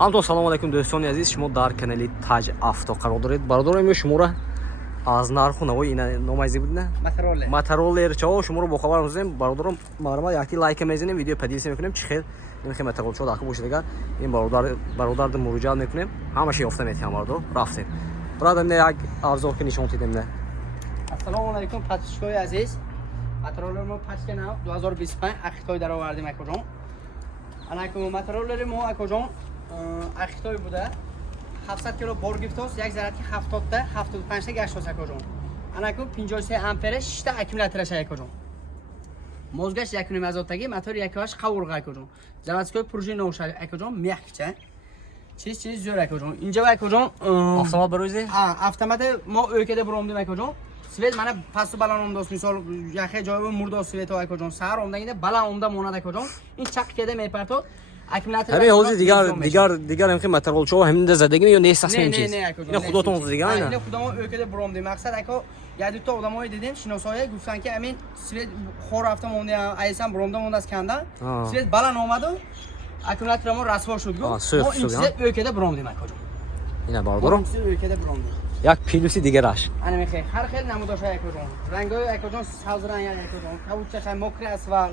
همتون سلام علیکم دوستان عزیز، شما در کانال تاج авто قرار دارید. برادرم شما را از نرخ و نوای این نمایزی بود نه ماترولر چاو شما رو با خبر می‌ذاریم. برادرم معلومه یکی لایک میزنیم، ویدیو پدیدش میکنیم چه خیر این خدمت ماترول شد آخه باشید. اگر این برادر رو مراجعه میکنیم همش یافته میتونیم. برادر رفتیم برادر نه یک ارزو که نشون میدیم نه. السلام علیکم پاتشکوی عزیز، ماترولر ما پاتش کنم 2025 اختای در آوردیم اکو جان. انا ماترولر ما اکو جان اختای بوده 700 کیلو بار گرفتاست، یک ذرتی 70 تا 75 تا گشت اکو جان. انا کو 53 امپر 6 تا اکومولاتورش اکو جان. موزگش یک نیم ازاتگی موتور یکاش قورق اکو جان. заводской пружина уж اکو جان мягче. چیز زور اکو جان. اینجا اکو جان автомат بروزی؟ автомат ما ökede برامدیم اکو جان. سویت منه پس بالان اومداست مثال یخه جای مردا سویت ها اکو جان سر اومدنگه بالا اومده مونده اکو جان. این چک کده میپرتو اکومولاتور همین حوزه دیگر همین ماترول چاو همین زدگی یا نیست اصلا چیز نه خودتون دیگه نه خودمون ökede برامدیم مقصد اکو یا دو تا آدمایی دیدیم شناسایی گفتن که همین سویت خور رفته مونده ایسان برامده مونده از کنده سویت بالا اومد اکومولاتور ما رسوا شد گفت ما این چیز ökede برامدیم اکو جان. اینا باردارم ökede برامدیم یک پیلوسی دیگراش انا میخوام هر خیلی نموداش اکو جان رنگای اکو جان سبز رنگ اکو جان کاوچ خیلی مکر اسفال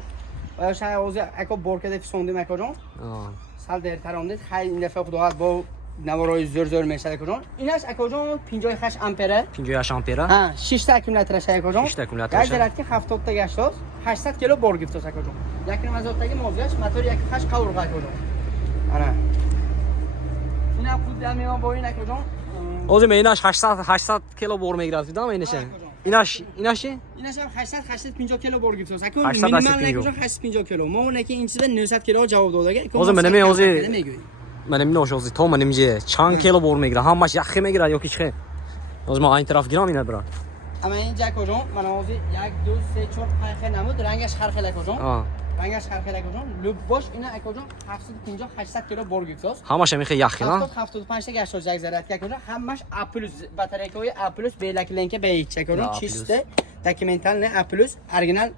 و شاید اوز اکو بورکده فسوندیم اکو جان سال درتر اومد خیلی این دفعه خداوند با نوارای زور میشه اکو جان اینش اکو جان 58 امپره 58 امپره ها 6 تا اکومولاتورش اکو جان 6 تا اکومولاتورش در که 70 تا گشت 800 کیلو بار گرفت اکو جان یک نیم از اون موزش موتور یک خش قورق اکو جان انا اینا خود میام با این اکو جان اوزی ایناش 800 کیلو بار میگرفت دام اینش ایناش 850 کیلو بار گرفت اکو مینیمال اکو جان 850 کیلو ما اون که این چیز 900 کیلو جواب داده اوزی من نمیشه اوزی تو من نمیشه چند کیلو بار میگیره همش یخی میگیره یا چیه اوزی ما این طرف گیرام اینا برا اما این جاکو جان من اوزی 1 2 3 4 5 خیلی نمود رنگش هر خیلی اکو جان رنگش هر خیلی اکو جان لوب باش اینا اکو جان 750 800 کیلو بار گرفت همش میخه یخی نه 75 تا گشت یک ذرت اکو جان همش ا پلس باتریکای ا پلس بلک لینک به ایچ اکو جان چیسته داکیومنتال نه ا پلس اورجینال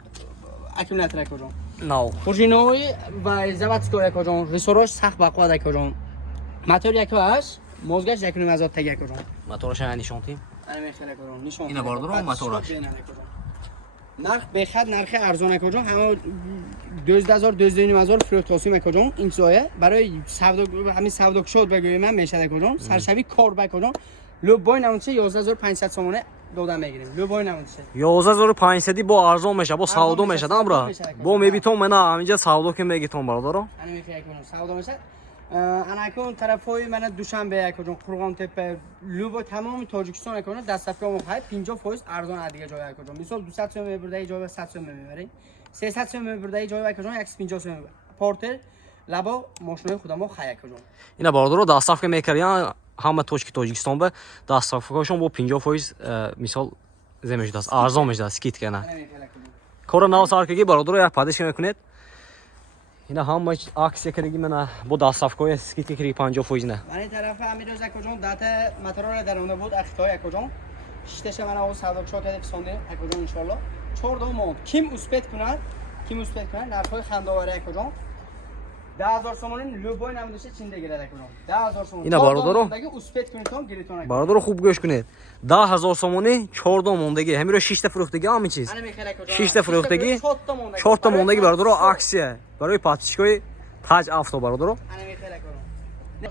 اکومولاتور اکو جان نو پروژینوی و заводской اکو جان ریسوراش سخت بقواد اکو جان موتور یکاش موزگش یک نیم ازات تگ اکو جان موتورش نشون تیم انا میخوام اکو جان نشون اینا باردارم موتورش نرخ به خد نرخ ارزان اکو جان هم 12000 12000 فروتاسیم اکو جان این زایه برای سودا همین سودا شد بگویم من میشه اکو جان سرشوی کار با اکو جان لو بوی نمونشه 11500 تومانه دادن میگیریم لو بوی نمونشه 11500 با ارزان میشه با سودا میشه دامرا با میبیتون من اینجا سودا که میگیتون برادرم انا میخوام اکو سودا میشه انا اکو طرفای من دوشنبه اکو جان قرغان تپه لوبو تمام تاجیکستان اکو دستافکا مو 50% ارزان دیگه جای اکو جان مثلا 200 تومن میبرده جای 100 تومن میبریم 300 تومن میبرده جای اکو جان 150 تومن پورتر لبا ماشینای خودمو خای اکو جان اینا باردارو دستافکا میکردن همه تاجیکستان به دستافکاشون با 50% مثال زمین شده است ارزان میشه اسکیت کنه کار نو سارکگی برادر یک پادش میکنید اینا همه عکس کردی من با دستافکای اسکیت کردی 50% نه من طرف امیروز اکو جان دات ماترول درونه بود اختای اکو جان شتش من اون صادق شو کرده فسونده اکو جان ان شاء الله 4 ماه کیم اسپت کنه نرخای خنداوره اکو جان 10000 تومان لوبای نمیدوشه چین دیگه اکو جان 10000 تومان اینا باردارو دیگه اسپت کنید گریتون باردارو خوب گوش کنید 10000 تومانی 4 موندگی همین رو 6 تا فروختگی همین چیز 6 تا فروختگی 4 تا موندگی باردارو عکسیه برای پاتیشکای تاج авто باردارو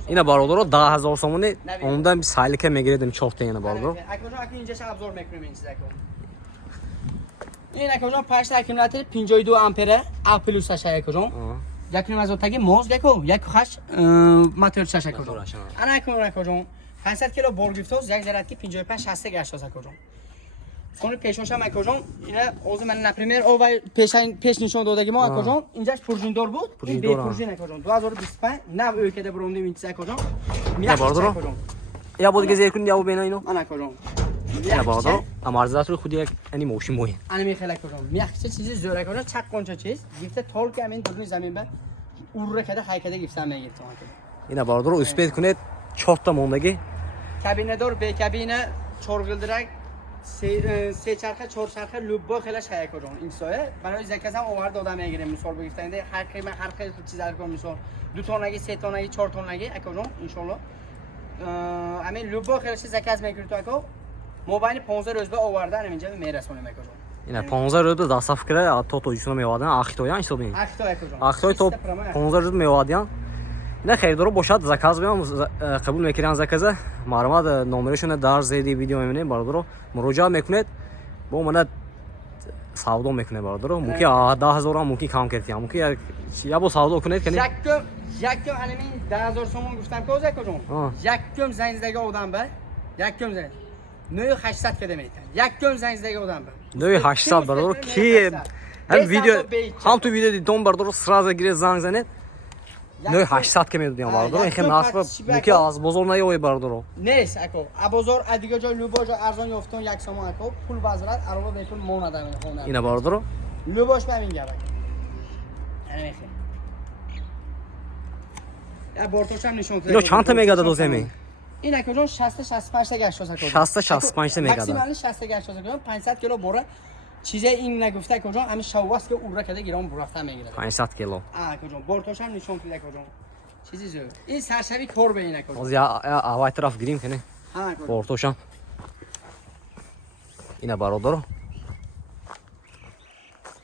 اینا باردارو 10000 تومانی اومدن سالکه میگیردیم 4 تا اینا باردارو اکو جان اکو اینجا ابزور میکنیم این چیز اکو این اکو جان 5 تا اکومولاتور 52 امپره ا پلس اش اکو جان یک نیم از تگ موز اکو یک خش موتور شش اکو جان انا اکو جان 500 کیلو بار گرفت یک ذرت که 55 60 گشت اکو جان کون پیشونش هم اکو جان اینا اوز من نپریمیر او پیش نشون دادگی ما اکو جان اینجاش پرژیندار بود این بی پرژین اکو جان 2025 نو ökede برامدیم این چیز اکو جان یا باردارو یا بود گزیر کنید یا بینا اینو انا اکو جان یا باردارو امارزات رو خودی یک انی موشی موی انا میخوام اکو جان میخچه چیزی زور اکو جان چق قنچه چیز گفته تول که همین درون زمین به اورره کده حرکت گفتم میگیرتم اینا باردارو اسپید کنید 4 تا موندگی کابینه دار به کابینه چورگلدرک سه چرخه چهار چرخه لوبا خیلی شایع کردن این سایه برای زکات هم آورد دادم میگیریم مثال بگیریم ده هر قیمت هر خیلی چیز در کن مثال 2 تونگی 3 تونگی 4 تونگی اکوجون ان شاء الله همین لوبا خیلی زکات میگیریم تو اکو موبایل 15 روز به آوردن اینجا میرسونیم اکوجون اینا 15 روز دست فکر تو تویشون میوادن اخیتویان حسابین اخیتوی تو 15 روز میوادن اینا خریدارو باشد زکات بیام قبول میکنن زکات معلومات نمرشون در زیدی ویدیو میبینید برادر مراجعه میکنید با من سودا میکنه برادر ممکن 10000 هم ممکن کم کنید ممکن یا با سودا کنید کنید یکم همین 10000 تومان گفتم کوزه کجون یکم زنجیره آدم به یکم زنج 9800 کده میتن یکم زنجیره آدم به 9800 برادر کی هم ویدیو هم تو ویدیو دیدم برادر سراز گیره زنگ زنید 9800 که میدونیم برادر این خیلی نصف ممکن از بازار نیوی برادر نیست اکو بازار ادیگه جای لوبا جا ارزان یافتن یک سامان اکو پول بازارات علاوه بهتون مون ندارم خونه اینا برادر لوباش ببین گرا یعنی میخه یا بورتوش هم نشون اینو چند تا میگه داد زمین این اکو 60 65 تا گشت شده 60 65 تا میگه داد ماکسیمال 60 گشت شده 500 کیلو بره چیزی این نگفته کجا همین شواست که اون را کده گیرام برافته میگیره 500 کیلو کجا بورتوش هم نشون میده کجا چیزی زو این سرشوی کور به این کجا از یا اول طرف گیریم کنه بورتوش هم اینا برادر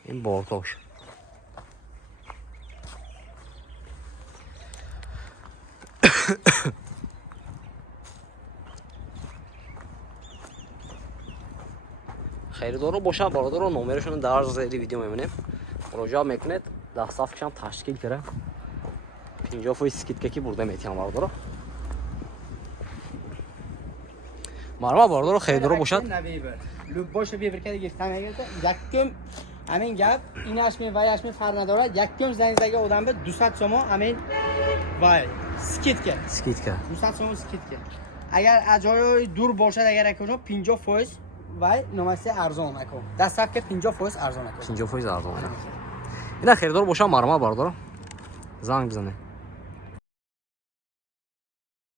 این بورتوش خریدارو باشن برادر رو نمرشون در زیدی ویدیو میبینیم مراجعه میکنید در صفحه هم تشکیل کرده 50% سکیت کی برده میتونم برادر مرما برادر خریدارو باشد لوب باشه بیبر کرده گفتم میگه یکم همین گپ ایناش می وایاش می فرق نداره یکم زنگ زگه آدم به 200 تومان همین وای سکیت که 200 تومان سکیت که اگر اجای دور باشد اگر کجا 50% وای نماسه ارزان نکن دست که 50% ارزان نکن 50% ارزان اینا خریدار باشه مرما برادر زنگ بزنه